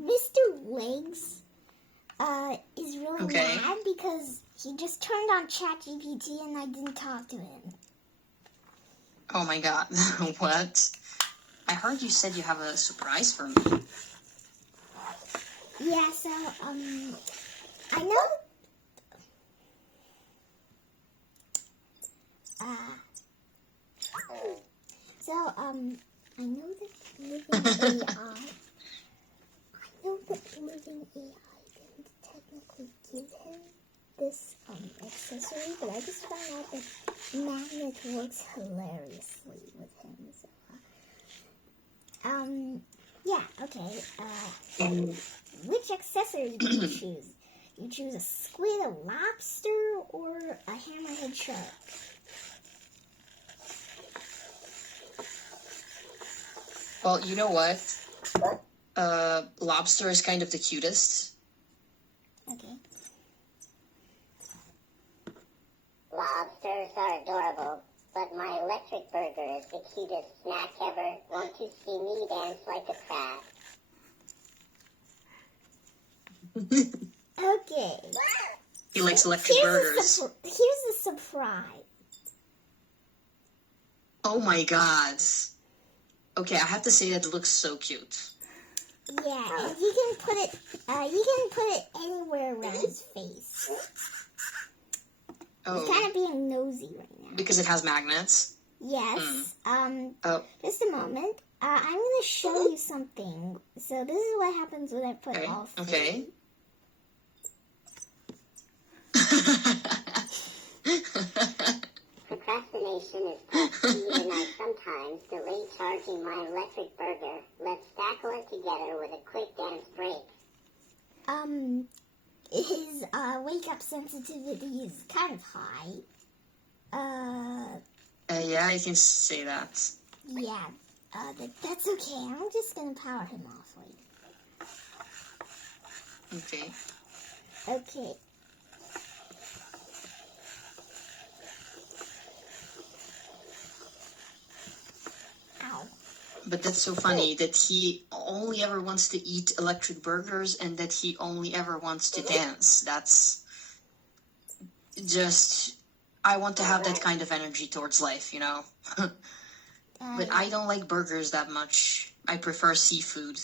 Mr. Legs is really mad because he just turned on ChatGPT and I didn't talk to him. Oh my god, what? I heard you said you have a surprise for me. Yeah, so, I know... I know that living AI... I know that living AI didn't technically give him this, accessory, but I just found out that Magnet works hilariously with him, so, yeah, okay, which accessory do you choose? Do you choose a squid, a lobster, or a hammerhead shark? Well, you know what? Lobster is kind of the cutest. Okay. Lobsters are adorable, but my electric burger is the cutest snack ever. Won't you see me dance like a crab? Okay. He likes electric burgers. Here's the surprise. Oh my god. Okay, I have to say that it looks so cute. Yeah, and you can put it anywhere around his face. Oh. He's kind of being nosy right now. Because it has magnets? Yes. Oh. Just a moment. I'm going to show you something. So this is what happens when I put all three. Okay. Procrastination is tough, and I sometimes delay charging my electric burger. Let's tackle it together with a quick dance break. His wake-up sensitivity is kind of high. Yeah, I can say that. Yeah, that's okay. I'm just gonna power him off later. Okay. Okay. Ow. But that's so funny that he only ever wants to eat electric burgers and that he only ever wants to dance. That's just... I want to have that kind of energy towards life, you know? But I don't like burgers that much. I prefer seafood.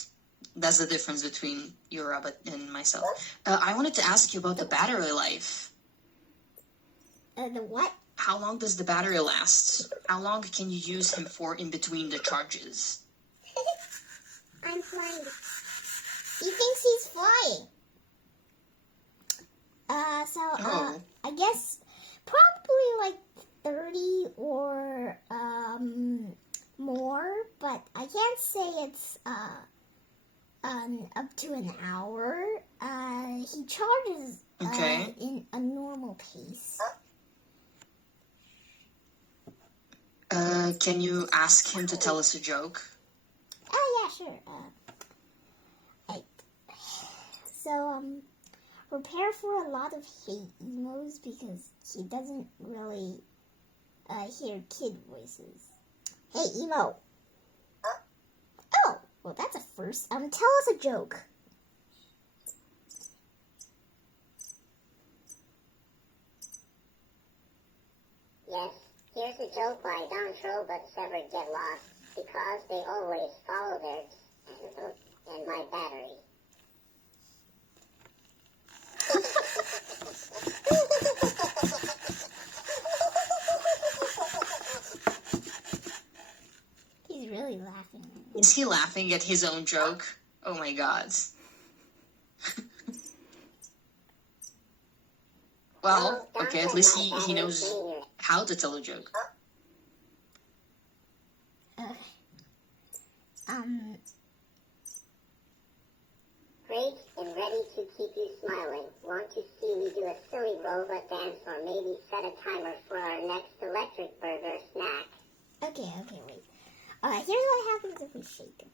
That's the difference between your rabbit and myself. I wanted to ask you about the battery life. The what? How long does the battery last? How long can you use him for in between the charges? I'm flying. He thinks he's flying. I guess probably like 30 or more, but I can't say it's up to an hour. He charges in a normal pace. Can you ask him to tell us a joke? Oh, yeah, sure. Right. So, prepare for a lot of hate emos because he doesn't really hear kid voices. Hey, emo. Oh, well, that's a first. Tell us a joke. Yes, here's a joke why don't robots ever get lost. Because they always follow theirs and my battery. He's really laughing. Is he laughing at his own joke? Oh my god. Well, okay, at least he knows how to tell a joke. Great and ready to keep you smiling. Want to see me do a silly robot dance or maybe set a timer for our next electric burger snack? Okay, wait. Here's what happens if we shake him.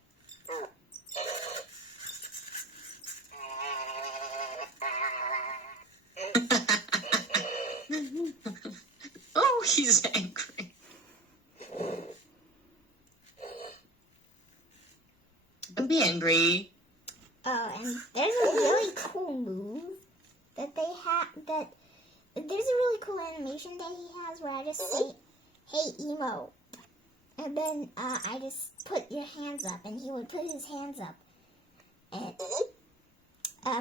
Oh, he's angry. Don't be angry. Okay. Oh, and there's a really cool move that they have. There's a really cool animation that he has where I just say, "Hey, emo," and then I just put your hands up, and he would put his hands up, and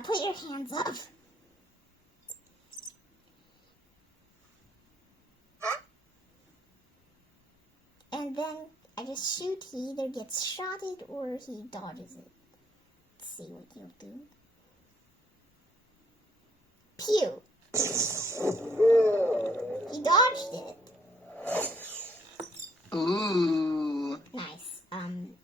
put your hands up. And then I just shoot. He either gets shotted or he dodges it. Let's see what he'll do. Pew! He dodged it. Ooh. Nice. Can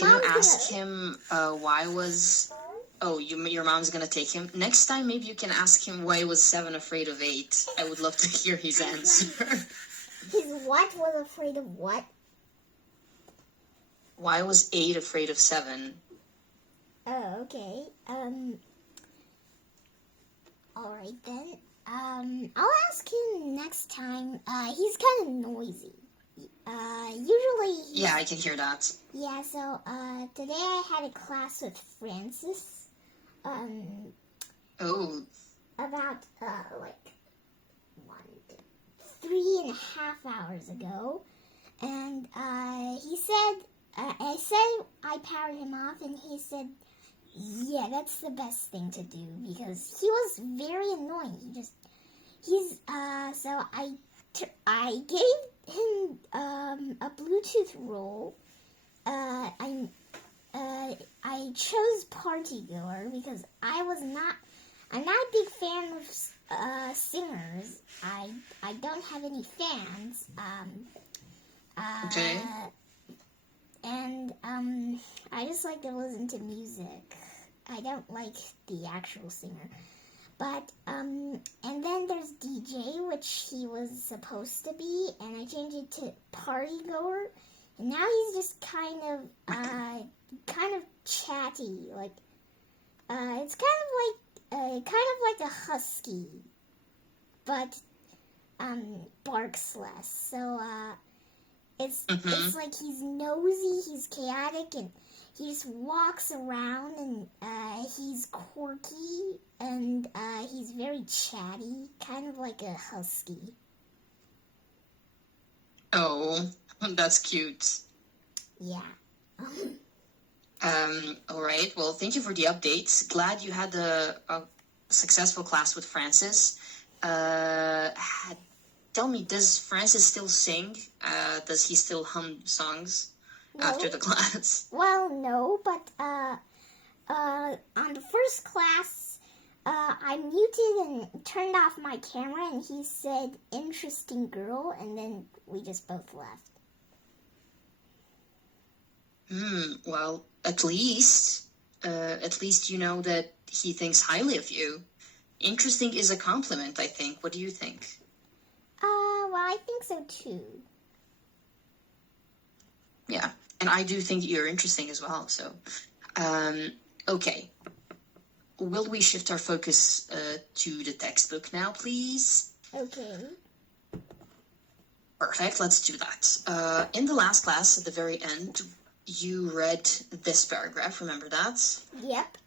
you ask him why was... Oh, your mom's gonna take him? Next time, maybe you can ask him why was 7 afraid of 8. I would love to hear his answer. His what was afraid of what? Why was 8 afraid of 7? Oh, okay. Alright then. I'll ask him next time. He's kind of noisy. Usually... Yeah, I can hear that. Yeah, so, today I had a class with Francis. Oh, About, 3.5 hours ago. And, he said, I said I powered him off, and he said, yeah, that's the best thing to do, because he was very annoying. So I gave him, a Bluetooth role. I chose Party Goer because I'm not a big fan of, singers. I don't have any fans. okay. And I just like to listen to music. I don't like the actual singer. But and then there's DJ, which he was supposed to be, and I changed it to Party Goer. And now he's just kind of chatty, like it's kind of like a husky, but barks less. So it's like he's nosy, he's chaotic, and he just walks around, and he's quirky, and he's very chatty, kind of like a husky. Oh, that's cute. Yeah. All right. Well, thank you for the updates. Glad you had a successful class with Francis. Tell me, does Francis still sing? Does he still hum songs after the class? Well, no, but on the first class, I muted and turned off my camera, and he said, "Interesting girl," and then we just both left. Well, at least you know that he thinks highly of you. Interesting is a compliment, I think. What do you think? Well, I think so too. Yeah, and I do think you're interesting as well. So, okay. Will we shift our focus to the textbook now, please? Okay. Perfect, let's do that. In the last class, at the very end, you read this paragraph, remember that? Yep.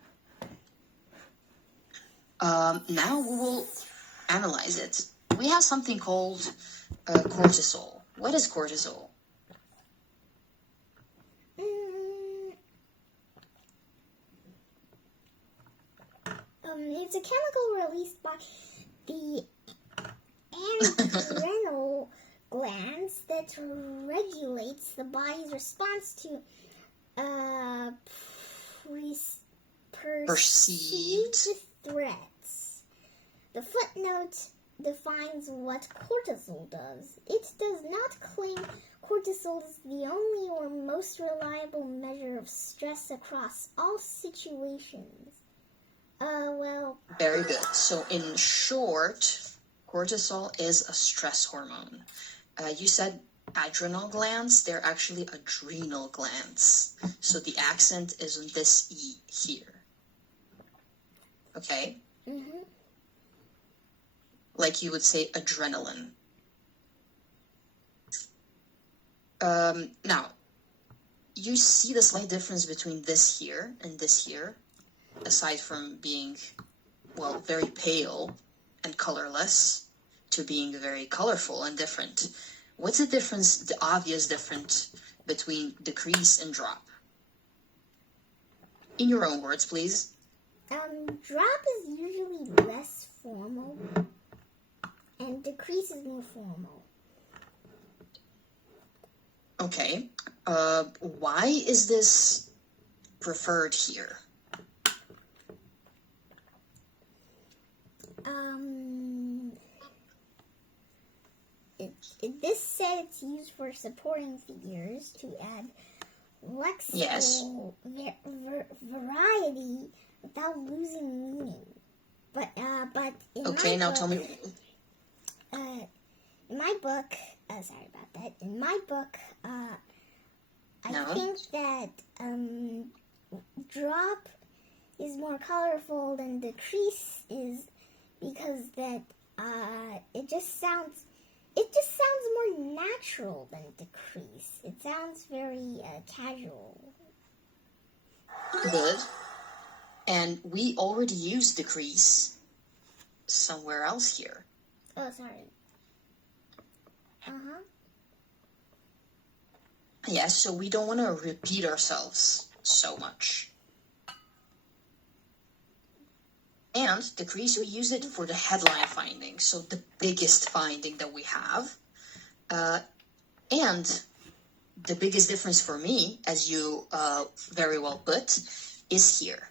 Now we will analyze it. We have something called cortisol. What is cortisol? It's a chemical released by the adrenal glands that regulates the body's response to perceived threats. The footnote defines what cortisol does. It does not claim cortisol is the only or most reliable measure of stress across all situations. Well... Very good. So in short, cortisol is a stress hormone. You said adrenal glands, they're actually adrenal glands. So the accent is on this E here. Okay? Mm-hmm. Like you would say adrenaline. Now, you see the slight difference between this here and this here, aside from being, well, very pale and colorless to being very colorful and different. What's the difference, the obvious difference between decrease and drop? In your own words, please. Drop is usually less formal, and decrease is more formal. Okay. Why is this preferred here? This said it's used for supporting figures to add lexical variety without losing meaning. But in Okay, now tell me. In my book, sorry about that. In my book, I think that drop is more colorful than decrease is because that it just sounds more natural than decrease. It sounds very casual. Good. And we already used decrease somewhere else here. Oh, sorry. Uh-huh. Yes, so we don't want to repeat ourselves so much. And decrease, we use it for the headline finding, so the biggest finding that we have. And the biggest difference for me, as you very well put, is here.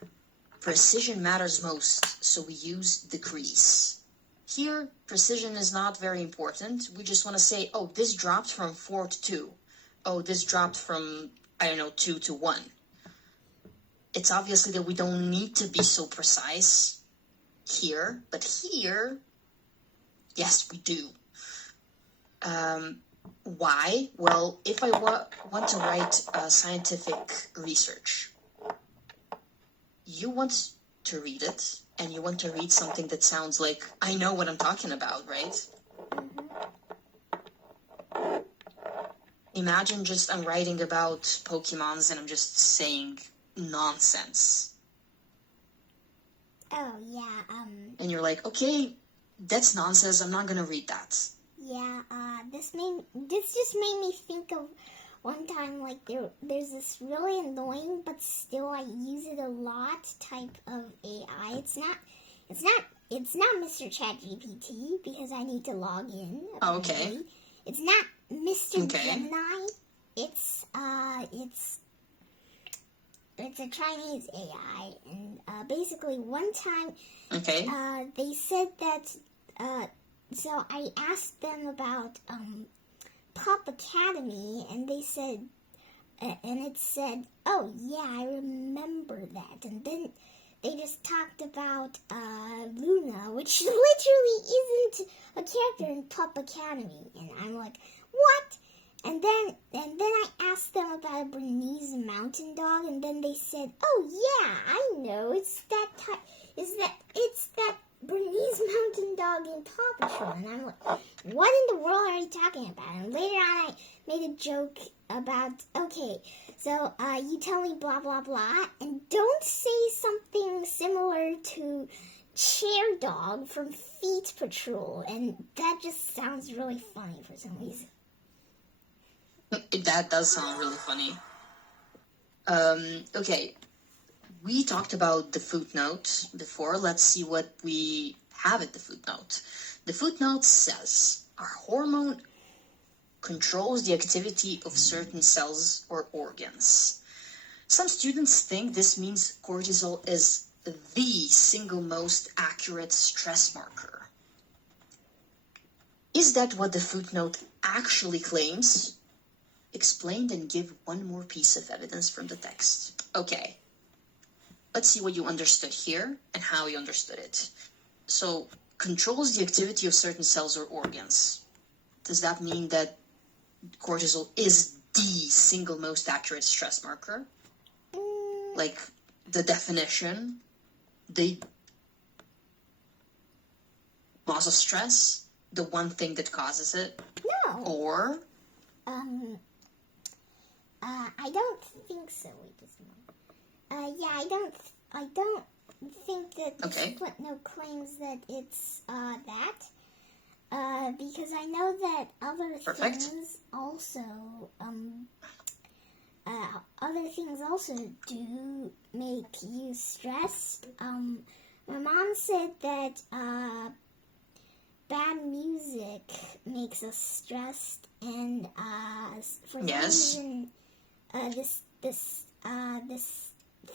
Precision matters most, so we use decrease. Here, precision is not very important. We just want to say, oh, this dropped from 4 to 2. Oh, this dropped from, 2 to 1. It's obviously that we don't need to be so precise here, but here, yes, we do. Why? Well, if I want to write scientific research, you want to read it, and you want to read something that sounds like, I know what I'm talking about, right? Mm-hmm. Imagine just I'm writing about Pokemons and I'm just saying nonsense. Oh, yeah, And you're like, okay, that's nonsense, I'm not gonna read that. Yeah, this just made me think of one time, like, there's this really annoying, but still I use it a lot type of AI. It's not Mr. ChatGPT, because I need to log in. Apparently. Okay. It's not Mr. Okay. Gemini. It's a Chinese AI, and basically one time, Okay. they said that, so I asked them about Pop Academy, and they said, and it said, oh yeah, I remember that, and then they just talked about Luna, which literally isn't a character in Pop Academy, and I'm like, what? And then I asked them about a Bernese mountain dog, and then they said, "Oh yeah, I know. It's that Bernese mountain dog in Paw Patrol." And I'm like, "What in the world are you talking about?" And later on, I made a joke about, okay, so you tell me blah blah blah, and don't say something similar to Chair Dog from Feet Patrol, and that just sounds really funny for some reason. That does sound really funny. Okay, we talked about the footnote before. Let's see what we have at the footnote. The footnote says, our hormone controls the activity of certain cells or organs. Some students think this means cortisol is the single most accurate stress marker. Is that what the footnote actually claims? Explain and give one more piece of evidence from the text. Okay, let's see what you understood here and how you understood it. So, controls the activity of certain cells or organs. Does that mean that cortisol is the single most accurate stress marker? Like the definition, the cause of stress, the one thing that causes it? No. Or? I don't think so. Wait just a moment. Yeah, I don't think that this Okay. footnote claims that it's that. Because I know that other Perfect. things also do make you stressed. My mom said that bad music makes us stressed, and for some Yes. reason, this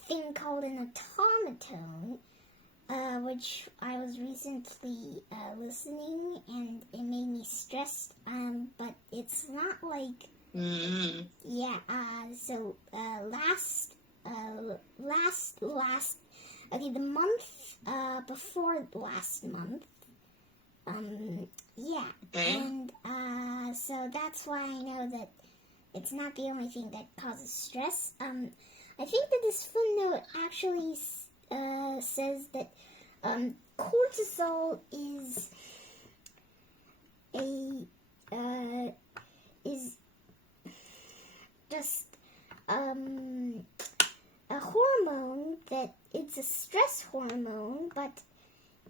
thing called an automaton, which I was recently listening, and it made me stressed. But it's not like Mm. yeah. So last okay, the month before last month. Yeah, Okay. and so that's why I know that it's not the only thing that causes stress. I think that this footnote actually says that cortisol is just a hormone, that it's a stress hormone, but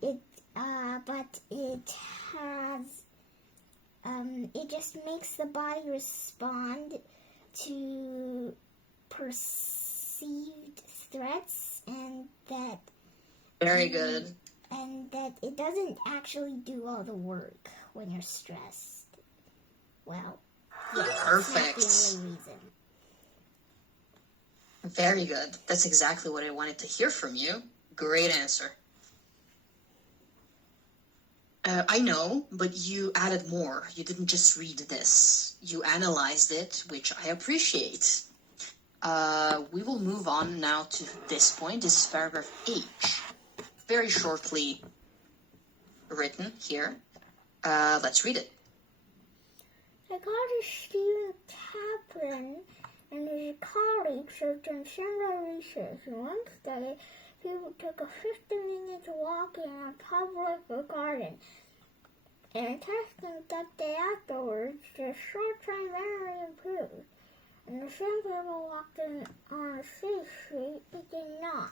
it has it just makes the body respond to perceived threats, and that Very good. it doesn't actually do all the work when you're stressed. Well, yeah, Perfect. that's not the only reason. Very good. That's exactly what I wanted to hear from you. Great answer. I know, but you added more. You didn't just read this. You analyzed it, which I appreciate. We will move on now to this point. This is paragraph H. Very shortly written here. Let's read it. Psychologist Stephen Kaplan and his colleagues have done similar research. In one study, people took a 50-minute walk in a public garden, and testing that day afterwards, their short-term memory improved. And the same people walked on a city street, it did not.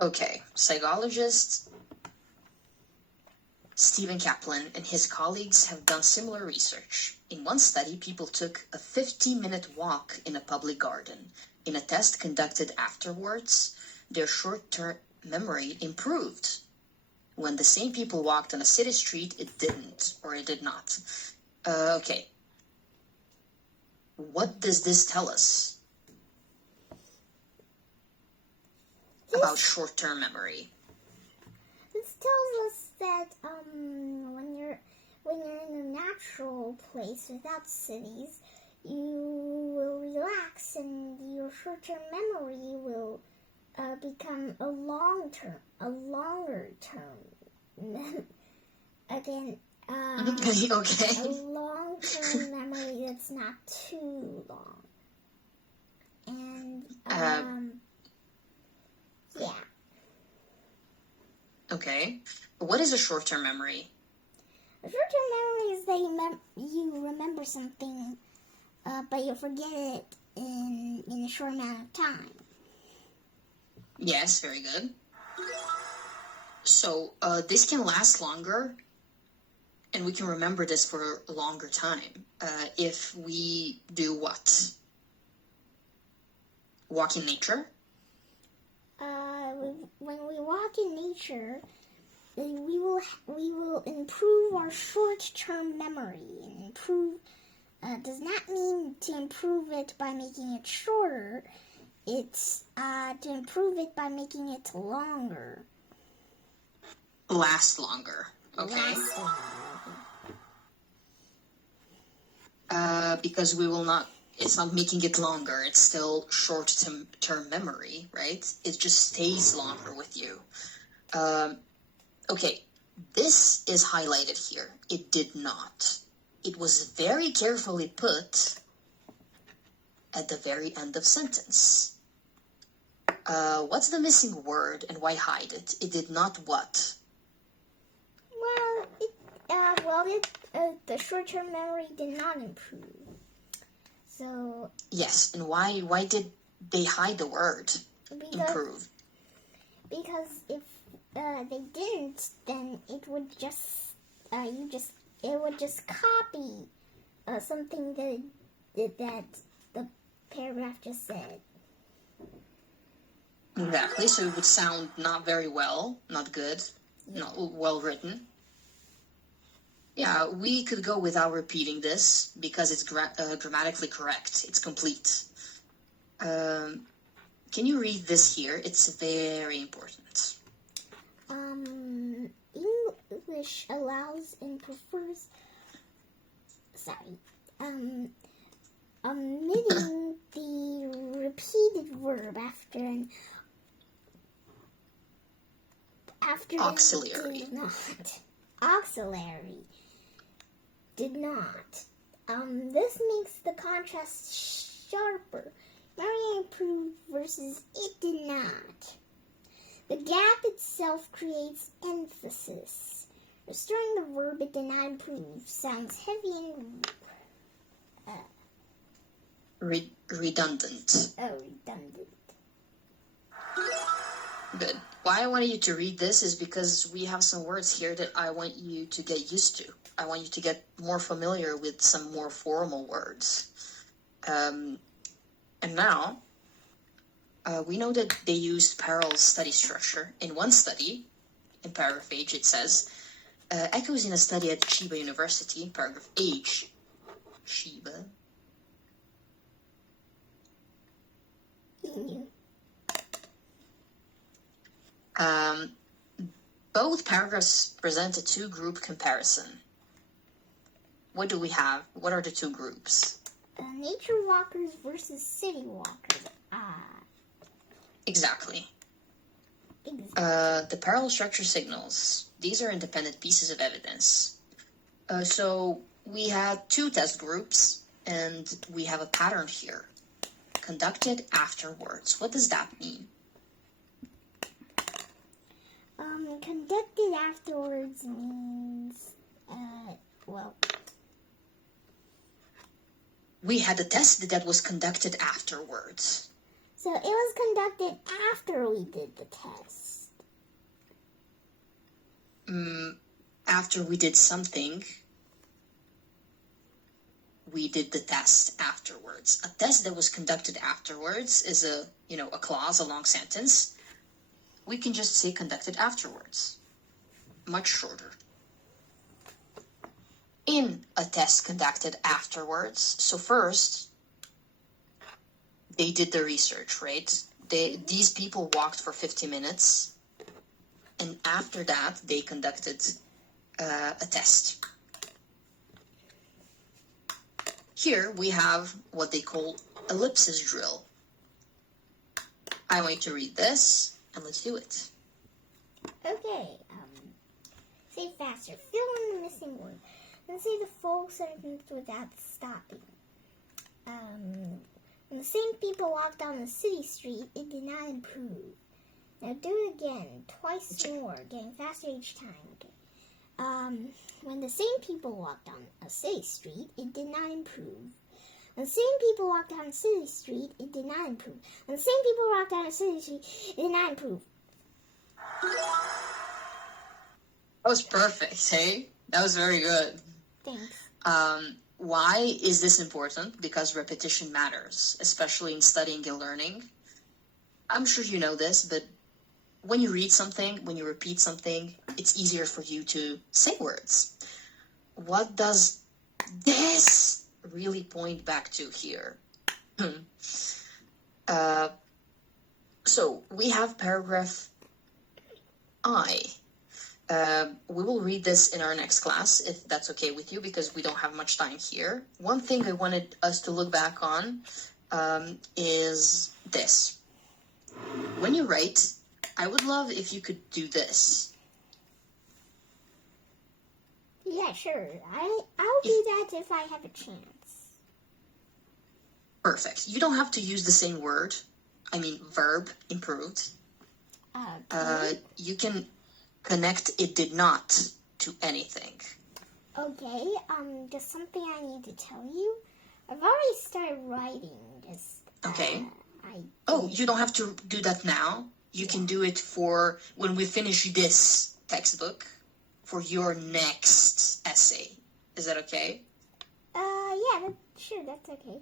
Okay, psychologist Stephen Kaplan and his colleagues have done similar research. In one study, people took a 50-minute walk in a public garden. In a test conducted afterwards, their short-term memory improved. When the same people walked on a city street, it didn't, or it did not. Okay. What does this tell us about short-term memory? This tells us that when you're in a natural place without cities, you will relax, and your short-term memory will become a longer term. Again, Okay. a long-term memory that's not too long. And yeah. Okay. What is a short-term memory? A short-term memory is that you remember something, but you forget it in a short amount of time. Yes, very good. So this can last longer, and we can remember this for a longer time if we do what? Walk in nature? When we walk in nature, we will improve our short-term memory. And improve does not mean to improve it by making it shorter. It's to improve it by making it longer. Last longer. Okay. Last longer. Because we will not, it's not making it longer. It's still short-term memory, right? It just stays longer with you. Okay, this is highlighted here. It did not. It was very carefully put at the very end of sentence. What's the missing word, and why hide it? It did not what? Well, the short-term memory did not improve. So Yes, and why did they hide the word improve? because if they didn't, then it would just it would just copy something that the paragraph just said. Exactly, so it would sound not very well, not good, not well written. Yeah, we could go without repeating this because it's grammatically correct. It's complete. Can you read this here? It's very important. English allows and prefers. Omitting the repeated verb after Auxiliary. did not. Auxiliary did not. This makes the contrast sharper. Maria improved versus it did not. The gap itself creates emphasis. Restoring the verb it did not improve sounds heavy and redundant. Redundant. Good. Why I wanted you to read this is because we have some words here that I want you to get used to. I want you to get more familiar with some more formal words. And now, we know that they used Parallel's study structure. In one study, in paragraph H, it says, echoes in a study at Chiba University, paragraph H, Chiba. Both paragraphs present a two-group comparison. What do we have? What are the two groups? Nature walkers versus city walkers. Exactly. The parallel structure signals. These are independent pieces of evidence. So we had two test groups, and we have a pattern here. Conducted afterwards. What does that mean? Conducted afterwards means, we had a test that was conducted afterwards. So it was conducted after we did the test. After we did something, we did the test afterwards. A test that was conducted afterwards is a clause, a long sentence. We can just say conducted afterwards. Much shorter. In a test conducted afterwards, so first, they did the research, right? These people walked for 50 minutes, and after that, they conducted a test. Here, we have what they call ellipsis drill. I want you to read this, and let's do it. Okay, say faster. Fill in the missing word. Then say the full sentence without stopping. When the same people walked down the city street, it did not improve. Now do it again, twice more, getting faster each time. Okay. When the same people walked down a city street, it did not improve. When the same people walked down a city street, it did not improve. When the same people walked down a city street, it did not improve. That was perfect, hey? That was very good. Thanks. Why is this important? Because repetition matters, especially in studying and learning. I'm sure you know this, but when you read something, when you repeat something, it's easier for you to say words. What does this really point back to here? So we have paragraph I. We will read this in our next class, if that's okay with you, because we don't have much time here. One thing I wanted us to look back on is this. When you write, I would love if you could do this. Yeah, sure. I'll do that if I have a chance. Perfect. You don't have to use the same word. I mean, verb, improved. You can connect it did not to anything. Okay, just something I need to tell you. I've already started writing this. Okay. I Oh, you don't have to do that now. You can do it for when we finish this textbook for your next essay. Is that okay? Yeah, sure, that's okay.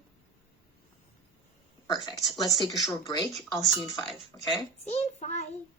Perfect. Let's take a short break. I'll see you in 5, okay? See you in 5.